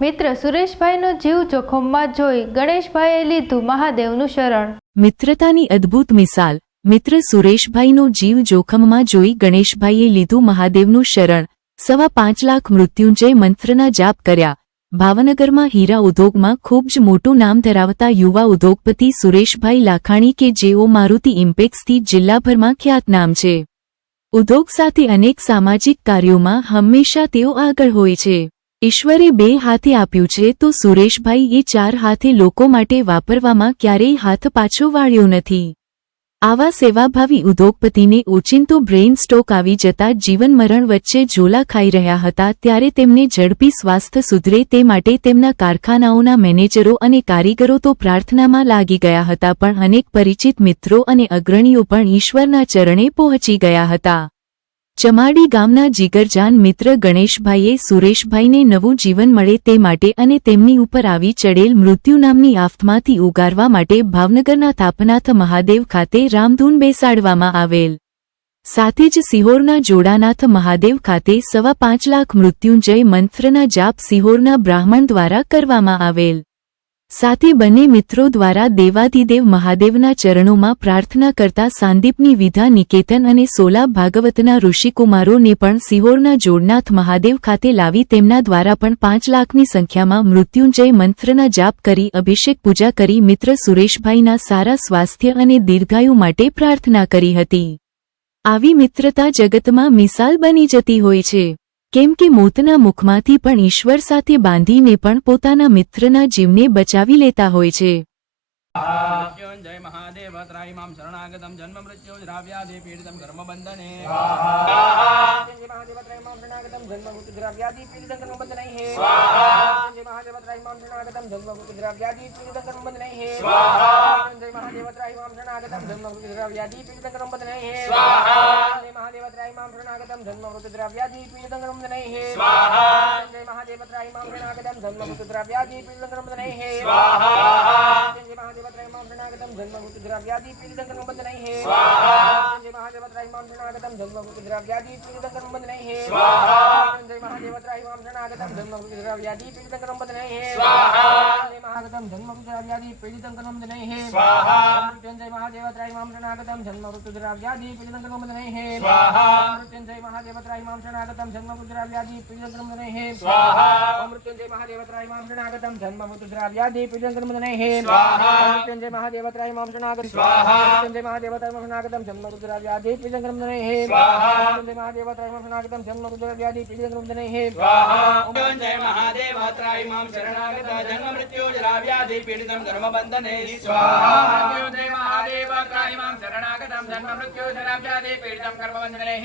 મિત્ર સુરેશભાઈનો જીવ જોખમમાં જોઈ ગણેશભાઈએ લીધું મહાદેવનું શરણ. મિત્રતાની અદ્ભુત મિસાલ. મિત્ર સુરેશભાઈનો જીવ જોખમમાં જોઈ ગણેશભાઈએ લીધું મહાદેવનું શરણ. સવા પાંચ લાખ મૃત્યુંજય મંત્રના જાપ કર્યા. ભાવનગરમાં હીરા ઉદ્યોગમાં ખૂબ જ મોટું નામ ધરાવતા યુવા ઉદ્યોગપતિ સુરેશભાઈ લાખાણી કે જેઓ મારુતિ ઇમ્પેક્સથી જિલ્લાભરમાં ખ્યાતનામ છે. ઉદ્યોગ સાથે અનેક સામાજિક કાર્યોમાં હંમેશા તેઓ આગળ હોય છે. ઈશ્વરે બે હાથે આપ્યું છે તો સુરેશભાઈ એ ચાર હાથે લોકો માટે વાપરવામાં ક્યારેય હાથ પાછો વાળ્યો નથી. આવા સેવાભાવી ઉદ્યોગપતિને ઓચિંતો બ્રેઇન સ્ટોક આવી જતા જીવન મરણ વચ્ચે ઝોલા ખાઈ રહ્યા હતા ત્યારે તેમને ઝડપી સ્વાસ્થ્ય સુધરે તે માટે તેમના કારખાનાઓના મેનેજરો અને કારીગરો તો પ્રાર્થનામાં લાગી ગયા હતા પણ અનેક પરિચિત મિત્રો અને અગ્રણીઓ પણ ઈશ્વરના ચરણે પહોંચી ગયા હતા. ચમાડી ગામના જીગરજાન મિત્ર ગણેશભાઈએ સુરેશભાઈને નવું જીવન મળે તે માટે અને તેમની ઉપર આવી ચડેલ મૃત્યુ નામની આફતમાંથી ઉગારવા માટે ભાવનગરના તાપનાથ મહાદેવ ખાતે રામધૂન બેસાડવામાં આવેલ. સાથે જ સિહોરના જોડાનાથ મહાદેવ ખાતે સવા પાંચ લાખ મૃત્યુંજય મંત્રના જાપ સિહોરના બ્રાહ્મણ દ્વારા કરવામાં આવેલ. સાથે બંને મિત્રો દ્વારા દેવાધિદેવ મહાદેવના ચરણોમાં પ્રાર્થના કરતા સાંદીપની વિધા નિકેતન અને સોલા ભાગવતના ઋષિકુમારોને પણ સિહોરના જોડનાથ મહાદેવ ખાતે લાવી તેમના દ્વારા પણ પાંચ લાખની સંખ્યામાં મૃત્યુંજય મંત્રના જાપ કરી અભિષેક પૂજા કરી મિત્ર સુરેશભાઈના સારા સ્વાસ્થ્ય અને દીર્ઘાયુ માટે પ્રાર્થના કરી હતી. આવી મિત્રતા જગતમાં મિસાલ બની જતી હોય છે. કેમ કે મોતના મુખમાંથી પણ ઈશ્વર સાથે બાંધીને પણ પોતાના મિત્રના જીવને બચાવી લેતા હોય છે. સ્વાહા. स्वाहा जय महादेव त्रय मां शरणागतम जन्म मृत्यु द्रव्यादि पीडितं कर्म बंधन है स्वाहा जय महादेव त्रय मां शरणागतम जन्म मृत्यु द्रव्यादि पीडितं कर्म बंधन है स्वाहा जय महादेव त्रय मां शरणागतम जन्म मृत्यु द्रव्यादि पीडितं कर्म बंधन है स्वाहा जय महादेव त्रय मां शरणागतम जन्म मृत्यु द्रव्यादि पीडितं कर्म बंधन है स्वाहा शरणागतम जन्म रुद्राव्यादि पीडितं करो मदनैः स्वाहा मृत्युञ्जय महादेव त्राहि मां शरणागतं जन्म रुद्राव्यादि पीडितं करो मदनैः स्वाहा मृत्युञ्जय महादेव त्राहि मां शरणागतं जन्म रुद्राव्यादि पीडितं करो मदनैः स्वाहा मृत्युञ्जय महादेव त्राहि मां शरणागतं जन्म रुद्राव्यादि पीडितं करो मदनैः स्वाहा मृत्युञ्जय महादेव त्राहि मां शरणागतं स्वाहा मृत्युञ्जय महादेव त्राहि मां शरणागतं जन्म रुद्राव्यादि पीडितं करो मदनैः स्वाहा मृत्युञ्जय महादेव त्राहि मां शरणागतं जन्म रुद्राव्यादि पीडितं करो मदनैः स्वाहा मृत्युञ्जय महादेव त्राहि मां शरणागतं जन्म मृत्युजरा દ્રાવ્યાદિ પીડિતમ કર્મ બંધને સ્વાહા મહાદેવ મામ શરણાગતમ જન્મ મૃત્યુ દ્રાવ્યાદિ પીડિતમ કર્મ બંધને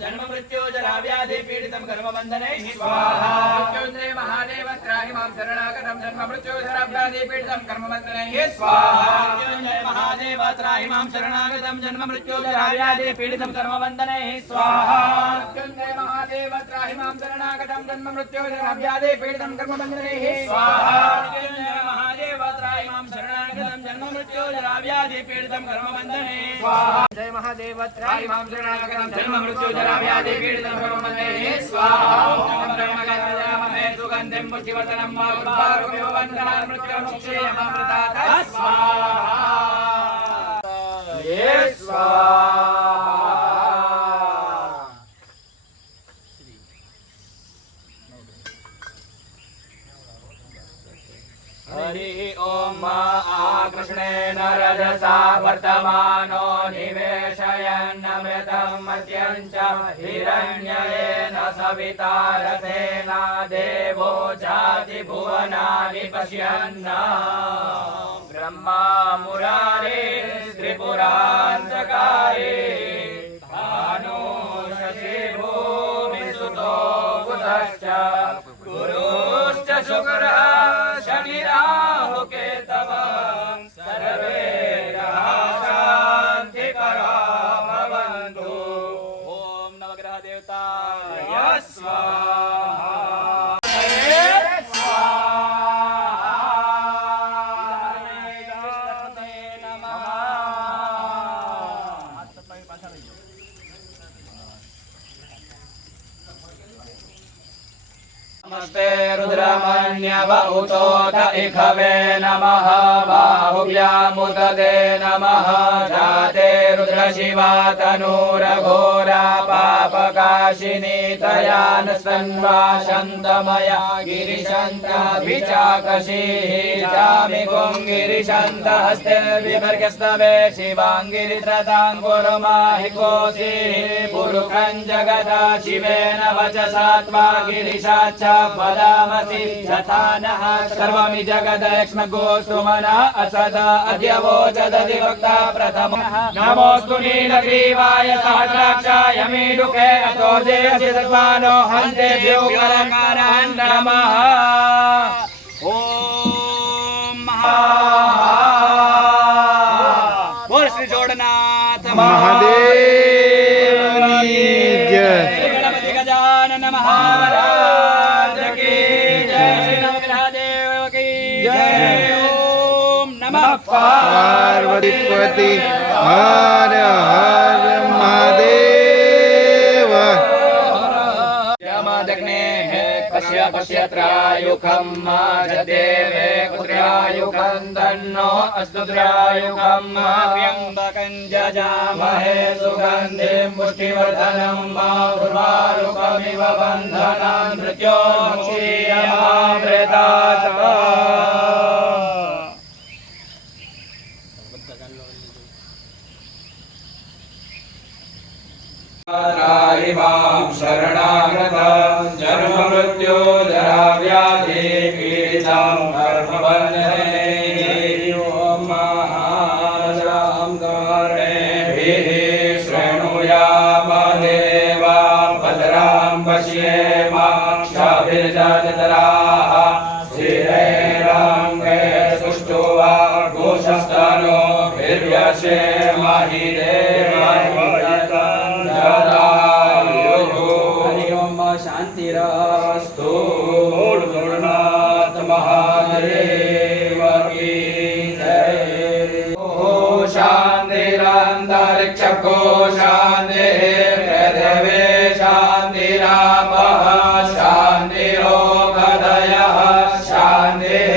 જન્મ મૃત્યુ દ્રાવ્યાદિ પીડિતમ કર્મ બંધને સ્વાહા મહાદેવ ત્રાહી શરણાગતમ જન્મ મૃત્યુ દ્રાવ્યાદિ પીડિતમ કર્મ બંધને સ્વાહા મહાદેવ ત્રાહી શરણાગતમ જન્મ મૃત્યુ अभ्यादे पीड़ितं कर्म बन्धने स्वाहा महादेव त्राय मां शरणागतं जन्म मृत्यो जराव्यादे पीड़ितं कर्म बन्धने स्वाहा जय महादेव त्राय मां शरणागतं जन्म मृत्यो जराव्यादे पीड़ितं कर्म बन्धने स्वाहा ओम ब्रह्मगात्रामहे सुगन्धिं पुष्टिवर्धनं मा उद्भारुमेव वन्दनान् मृत्योमुक्षेयममृतात् स्वाहा ये स्वाहा रजसा वर्तमानो निवेशयन्न मृतमद्यं च हिरण्ययेन सवितारथेन देवो जातिभुवनानि पश्यन्ना ब्रह्मा मुरारे त्रिपुरान्तकारे भानो शिवो विसुतो बुधश्च गुरुश्च शुक्र शबिराहुकेतवान् नमः बाहुव्यामुददे नमः जाते रुद्रशिवा तनूरघोरा पापकाशिनी तयान सन्वाशन्तमया गिरिशन्ताभिचाकशीः चामि गुङ्गिरिशन्त हस्ते विभर्गस्तवे शिवाङ्गिरित्रताङ्कुर्माहि कोशिः पुरुखं जगदा शिवेन वचसा त्वा गिरिशाच्च वदामसि यथा नः सर्वमि जगदक्ष्मगो सुमना अद्यवो जदति वक्ता प्रथमः नमोऽस्तु नीलग्रीवाय सहस्राक्षाय मीडुके अतो जयसि सद्वानो हन्तेभ्यो नमः ॐ बोल श्री जोडनाथ गणपति गजानन महाराज पार्वतीपति हर हर महादेव। श्यामादग्ने पश्य पश्यत्रायुखं माजदेवे दन्नो अस्तुत्रायुखं जजामहे सुगन्धिं मुष्टिवर्धनं मा कुर्वारुकमिव बन्धनान् मां शान्तिरन्तरिक्षको शान्तिः पृथिवे शान्तिरापः शान्तिरोगदयः शान्तिः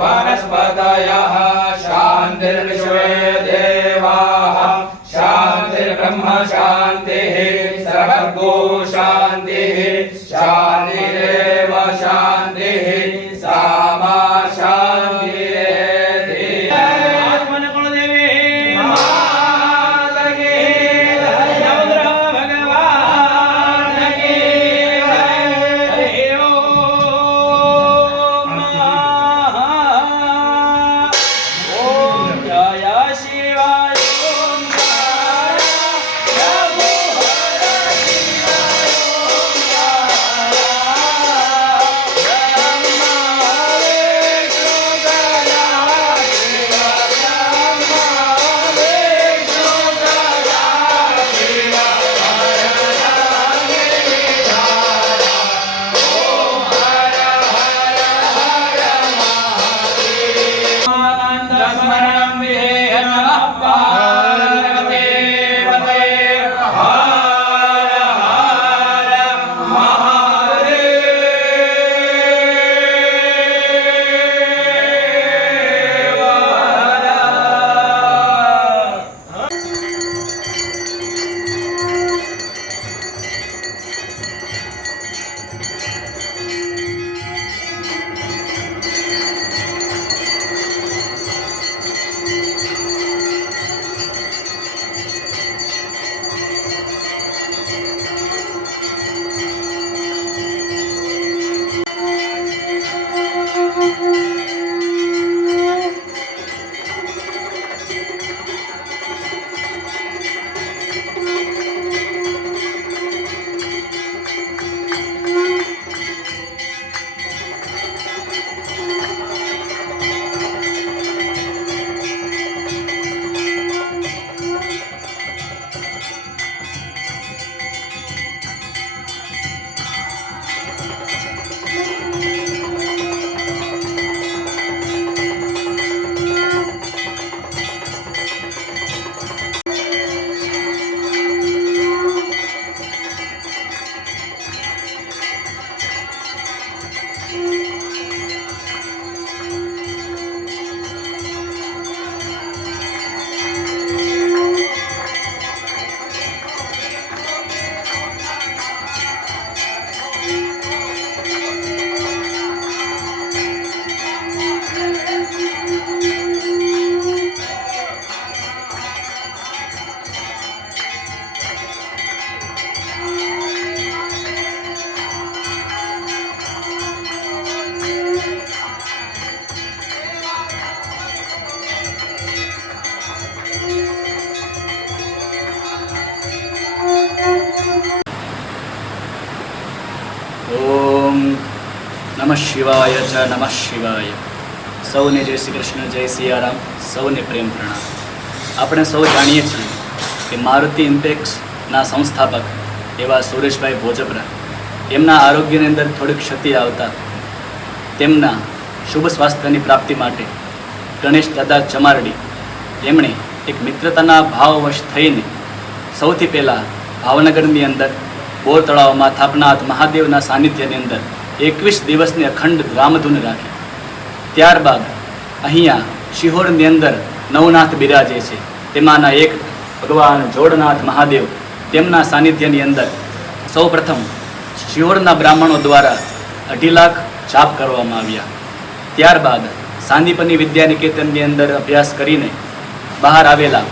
वनस्पतयः शान्तिर्विश्वे देवाः शान्तिर्ब्रह्म शान्तिः सर्वगो Brahmana નમઃ શિવાય ચ નમઃ શિવાય સૌને જય શ્રી કૃષ્ણ, જય સિયારામ સૌને પ્રેમ પ્રણામ. આપણે સૌ જાણીએ છીએ કે મારુતિ ઇમ્પેક્સના સંસ્થાપક એવા સુરેશભાઈ ભોજપરા, એમના આરોગ્યની અંદર થોડીક ક્ષતિ આવતા તેમના શુભ સ્વાસ્થ્યની પ્રાપ્તિ માટે ગણેશ દાદા ચમારડી એમણે એક મિત્રતાના ભાવવશ થઈને સૌથી પહેલાં ભાવનગરની અંદર બોર તળાવમાં થાપનાથ મહાદેવના સાનિધ્યની અંદર એકવીસ દિવસની અખંડ રામધૂન રાખી. ત્યારબાદ અહીંયા શિહોરની અંદર નવનાથ બિરાજે છે. તેમાંના એક ભગવાન જોડનાથ મહાદેવ તેમના સાનિધ્યની અંદર સૌપ્રથમ શિહોરના બ્રાહ્મણો દ્વારા અઢી લાખ જાપ કરવામાં આવ્યા. ત્યારબાદ સાંદીપની વિદ્યાનિકેતનની અંદર અભ્યાસ કરીને બહાર આવેલા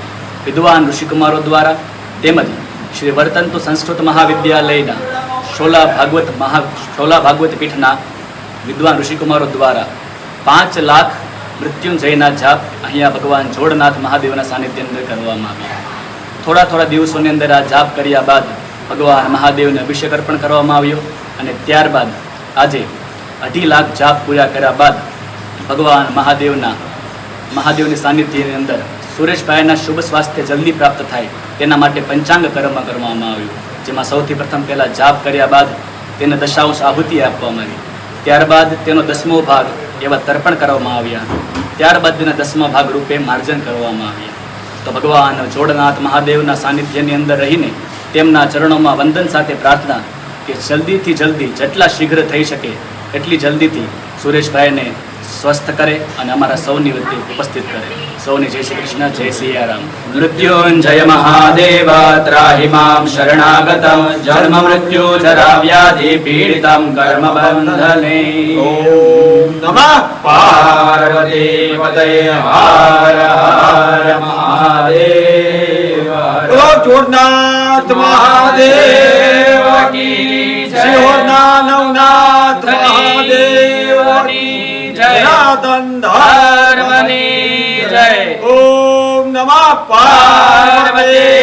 વિદ્વાન ઋષિકુમારો દ્વારા તેમજ શ્રી વર્તંતુ સંસ્કૃત મહાવિદ્યાલયના શોલા ભાગવત મહા શોલા ભાગવત પીઠના વિદ્વાન ઋષિકુમારો દ્વારા પાંચ લાખ મૃત્યુંજયના જાપ અહીંયા ભગવાન જોડનાથ મહાદેવના સાનિધ્ય અંદર કરવામાં આવ્યા. થોડા થોડા દિવસોની અંદર આ જાપ કર્યા બાદ ભગવાન મહાદેવને અભિષેક અર્પણ કરવામાં આવ્યો અને ત્યારબાદ આજે અઢી લાખ જાપ પૂરા કર્યા બાદ ભગવાન મહાદેવના મહાદેવની સાનિધ્યની અંદર સુરેશભાઈના શુભ સ્વાસ્થ્ય જલ્દી પ્રાપ્ત થાય તેના માટે પંચાંગ કર્મ કરવામાં આવ્યું. જેમાં સૌથી પ્રથમ પહેલાં જાપ કર્યા બાદ તેને દશાંશ આહુતિ આપવામાં આવી ત્યારબાદ તેનો દસમો ભાગ એવા તર્પણ કરવામાં આવ્યા. ત્યારબાદ તેના દસમા ભાગ રૂપે માર્જન કરવામાં આવ્યા. તો ભગવાન જોડનાથ મહાદેવના સાનિધ્યની અંદર રહીને તેમના ચરણોમાં વંદન સાથે પ્રાર્થના કે જલ્દીથી જલ્દી જેટલા શીઘ્ર થઈ શકે, એટલી જલ્દીથી સુરેશભાઈને સ્વસ્થ કરે અને અમારા સૌની વચ્ચે ઉપસ્થિત કરે. સૌને જય શ્રી કૃષ્ણ જય સિયારામ મૃત્યુંજય મહાદેવ ત્રાહિ મામ શરણાગતમ. જન્મ મૃત્યુ જરા વ્યાધિ પીડિતમ કર્મ બંધને ઓમ નમઃ. પાર્વતી પતય હર હર મહાદેવ. બોલો જોરનાથ મહાદેવ. કી જય. નવનાથ મહાદેવ. સનાતન ધર્મની જય ઓમ નમઃ પાર્વતી